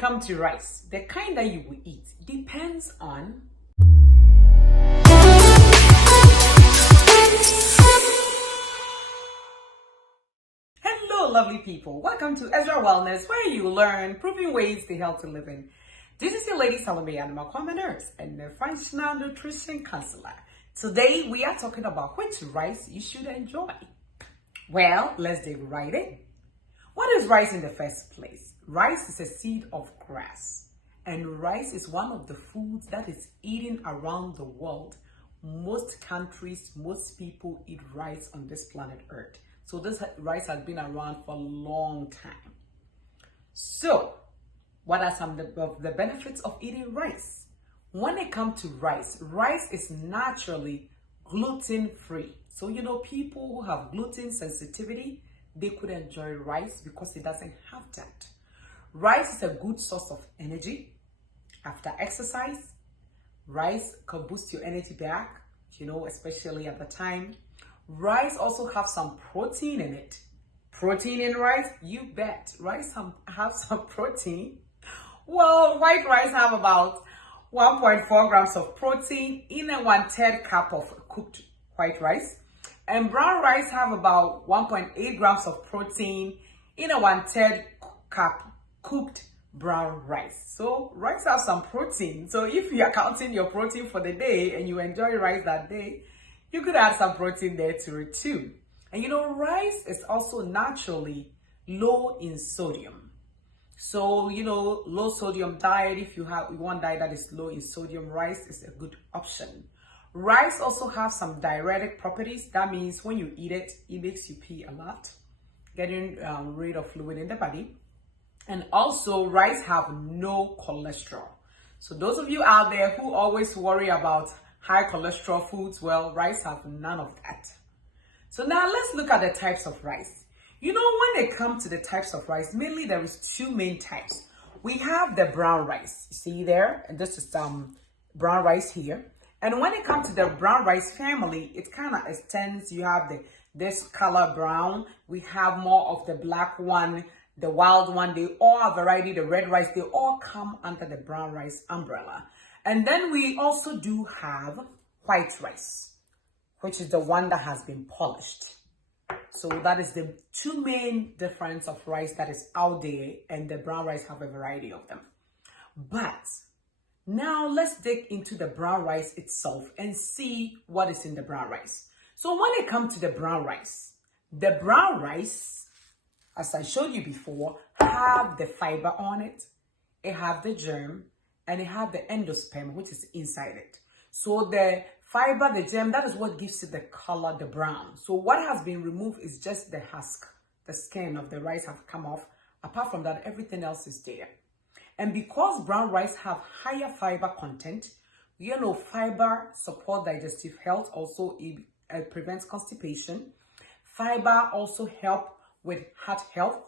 it comes to rice, the kind that you will eat depends on Hello, lovely people. Welcome to Ezra Wellness, where you learn proven ways to healthy living. This is your lady Salomey, and I'm a nurse and a functional nutrition counselor. Today, we are talking about which rice you should enjoy. Well, let's dig right in. What is rice in the first place? Rice is a seed of grass, and rice is one of the foods that is eaten around the world. Most countries, most people eat rice on this planet Earth. So this rice has been around for a long time. So, what are some of the benefits of eating rice? When it comes to rice, rice is naturally gluten-free. So, people who have gluten sensitivity, they could enjoy rice because it doesn't have that. Rice is a good source of energy after exercise. Rice can boost your energy back, especially at the time. Rice also have some protein in it. Protein in rice? You bet. Rice have some protein. Well, white rice have about 1.4 grams of protein in a 1/3 cup of cooked white rice. And brown rice have about 1.8 grams of protein in a 1/3 cup cooked brown rice. So rice has some protein. So if you are counting your protein for the day and you enjoy rice that day, you could add some protein there to it too. And rice is also naturally low in sodium. So, low sodium diet, if you want diet that is low in sodium, rice is a good option. Rice also has some diuretic properties. That means when you eat it, it makes you pee a lot, getting rid of fluid in the body. And also, rice have no cholesterol. So those of you out there who always worry about high cholesterol foods, well, rice have none of that. So now let's look at the types of rice. When it comes to the types of rice, mainly there is two main types. We have the brown rice. You see there? And this is brown rice here. And when it comes to the brown rice family, it kind of extends. You have this color brown. We have more of the black one, the wild one. They all are variety. The red rice, they all come under the brown rice umbrella. And then we also do have white rice, which is the one that has been polished. So that is the two main difference of rice that is out there, and the brown rice have a variety of them. But now let's dig into the brown rice itself and see what is in the brown rice. So when it comes to the brown rice, as I showed you before, have the fiber on it, it have the germ, and it have the endosperm, which is inside it. So the fiber, the germ, that is what gives it the color, the brown. So what has been removed is just the husk, the skin of the rice have come off. Apart from that, everything else is there. And because brown rice have higher fiber content, fiber support digestive health. Also, it prevents constipation. Fiber also help with heart health,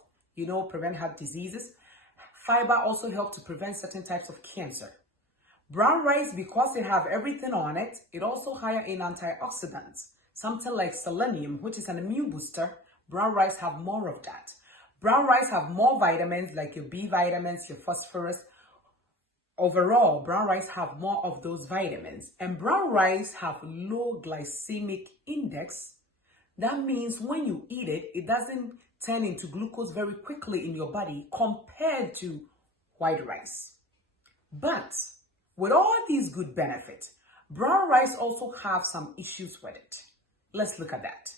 prevent heart diseases. Fiber also helps to prevent certain types of cancer. Brown rice, because it have everything on it, it also higher in antioxidants. Something like selenium, which is an immune booster. Brown rice have more of that. Brown rice have more vitamins, like your B vitamins, your phosphorus. Overall, brown rice have more of those vitamins. And brown rice have low glycemic index. That means when you eat it, it doesn't turn into glucose very quickly in your body compared to white rice. But with all these good benefits, brown rice also have some issues with it. Let's look at that.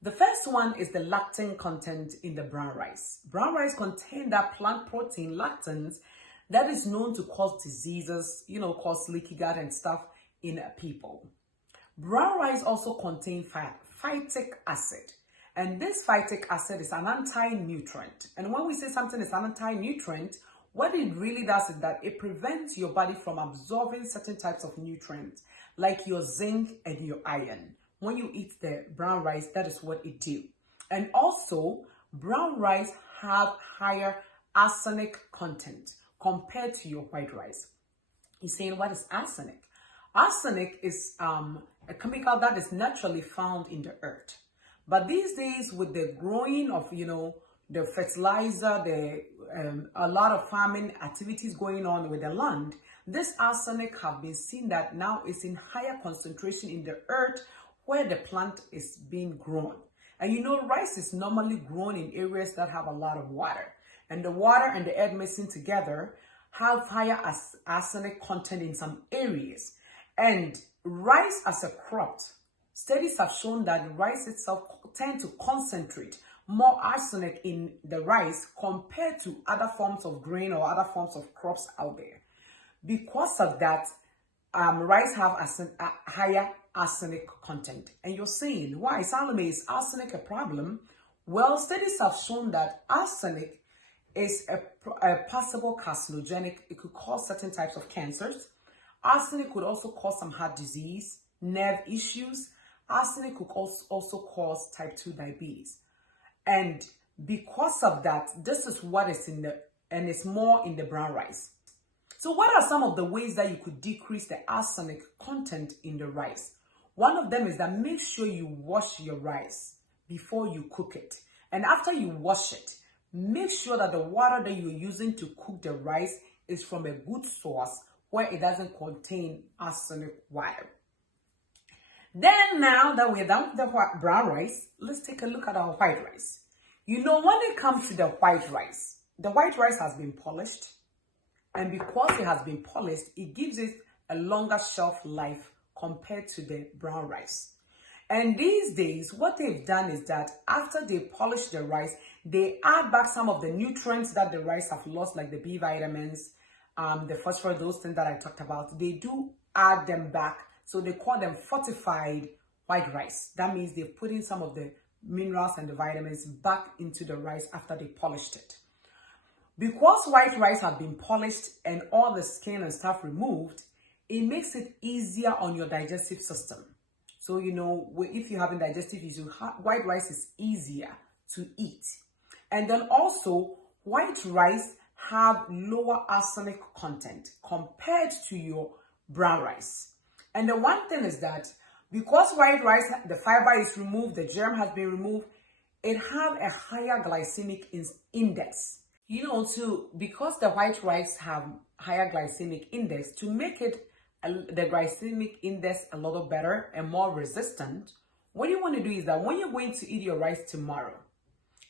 The first one is the lectin content in the brown rice. Brown rice contain that plant protein lectins that is known to cause diseases, cause leaky gut and stuff in people. Brown rice also contain phytic acid. And this phytic acid is an anti-nutrient. And when we say something is an anti-nutrient, what it really does is that it prevents your body from absorbing certain types of nutrients, like your zinc and your iron. When you eat the brown rice, that is what it do. And also, brown rice have higher arsenic content compared to your white rice. You're saying, what is arsenic? Arsenic is a chemical that is naturally found in the earth. But these days, with the growing of, the fertilizer, a lot of farming activities going on with the land, this arsenic have been seen that now is in higher concentration in the earth where the plant is being grown. And you know, rice is normally grown in areas that have a lot of water. And the water and the earth mixing together have higher arsenic content in some areas. And rice as a crop, studies have shown that rice itself tend to concentrate more arsenic in the rice compared to other forms of grain or other forms of crops out there. Because of that, rice have a higher arsenic content. And you're saying, why, Salomey, is arsenic a problem? Well, studies have shown that arsenic is a possible carcinogenic. It could cause certain types of cancers. Arsenic could also cause some heart disease, nerve issues. Arsenic could also cause type 2 diabetes. And because of that, this is what is and it's more in the brown rice. So what are some of the ways that you could decrease the arsenic content in the rice? One of them is that make sure you wash your rice before you cook it. And after you wash it, make sure that the water that you're using to cook the rice is from a good source where it doesn't contain arsenic water. Then now that we're done with the brown rice, let's take a look at our white rice. You know, when it comes to the white rice has been polished. And because it has been polished, it gives it a longer shelf life compared to the brown rice. And these days, what they've done is that after they polish the rice, they add back some of the nutrients that the rice have lost, like the B vitamins, the phosphorus, those things that I talked about. They do add them back. So they call them fortified white rice. That means they're putting some of the minerals and the vitamins back into the rice after they polished it. Because white rice have been polished and all the skin and stuff removed, it makes it easier on your digestive system. So, you know, if you're having digestive issues, white rice is easier to eat. And then also, white rice have lower arsenic content compared to your brown rice. And the one thing is that because white rice, the fiber is removed, the germ has been removed, it have a higher glycemic index. You know, because the white rice have higher glycemic index, to make it the glycemic index a little better and more resistant, what you want to do is that when you're going to eat your rice tomorrow,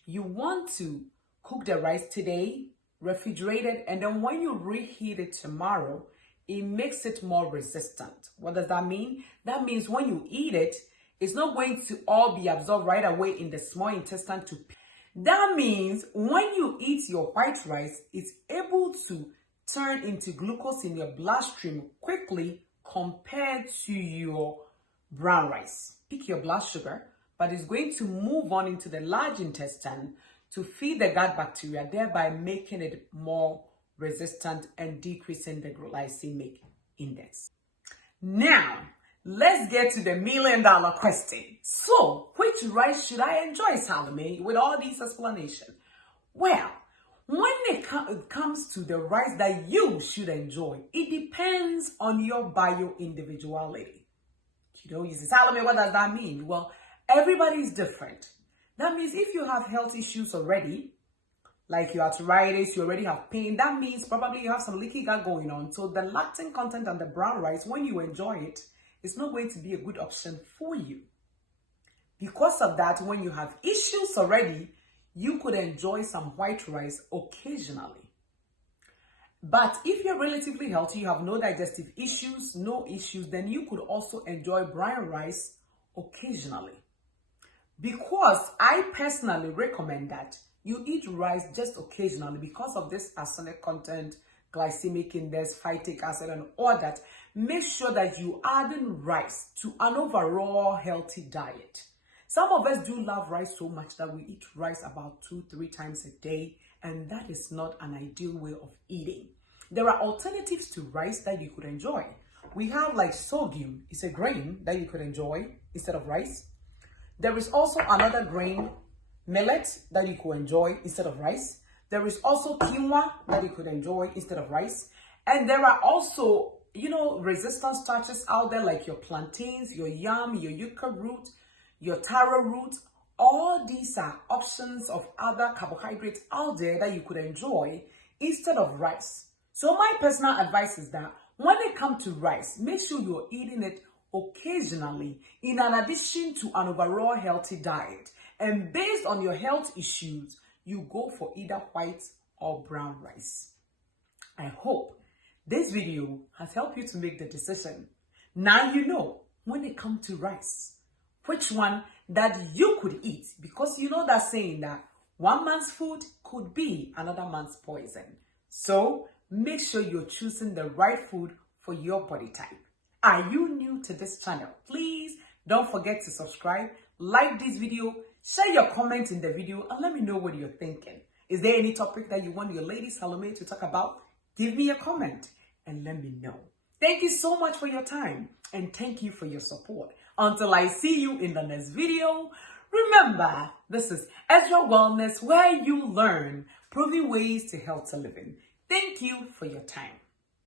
you want to cook the rice today, refrigerate it, and then when you reheat it tomorrow, it makes it more resistant. What does that mean? That means when you eat it, it's not going to all be absorbed right away in the small intestine. That means when you eat your white rice, it's able to turn into glucose in your bloodstream quickly compared to your brown rice. Pick your blood sugar, but it's going to move on into the large intestine to feed the gut bacteria, thereby making it more resistant and decreasing the glycemic index. Now, let's get to the million-dollar question. So, which rice should I enjoy, Salomey, with all these explanations? Well, when it comes to the rice that you should enjoy, it depends on your bio-individuality. You know, you say, Salomey, what does that mean? Well, everybody is different. That means if you have health issues already, like your arthritis, you already have pain, that means probably you have some leaky gut going on. So the lactin content on the brown rice, when you enjoy it, it's not going to be a good option for you. Because of that, when you have issues already, you could enjoy some white rice occasionally. But if you're relatively healthy, you have no digestive issues, then you could also enjoy brown rice occasionally. Because I personally recommend that you eat rice just occasionally because of this arsenic content, glycemic index, phytic acid, and all that. Make sure that you add in rice to an overall healthy diet. Some of us do love rice so much that we eat rice about 2-3 times a day, and that is not an ideal way of eating. There are alternatives to rice that you could enjoy. We have like sorghum. It's a grain that you could enjoy instead of rice. There is also another grain, millet, that you could enjoy instead of rice. There is also quinoa that you could enjoy instead of rice. And there are also, you know, resistant starches out there like your plantains, your yam, your yucca root, your taro root. All these are options of other carbohydrates out there that you could enjoy instead of rice. So my personal advice is that when it comes to rice, make sure you're eating it occasionally in addition to an overall healthy diet. And based on your health issues, you go for either white or brown rice. I hope this video has helped you to make the decision. Now you know when it comes to rice, which one that you could eat, because you know that saying that one man's food could be another man's poison. So make sure you're choosing the right food for your body type. Are you new to this channel? Please don't forget to subscribe, like this video, share your comments in the video, and let me know what you're thinking. Is there any topic that you want your lady Salomey to talk about? Give me a comment and let me know. Thank you so much for your time and thank you for your support. Until I see you in the next video, remember, this is Ezra Wellness, where you learn proven ways to healthy living. Thank you for your time.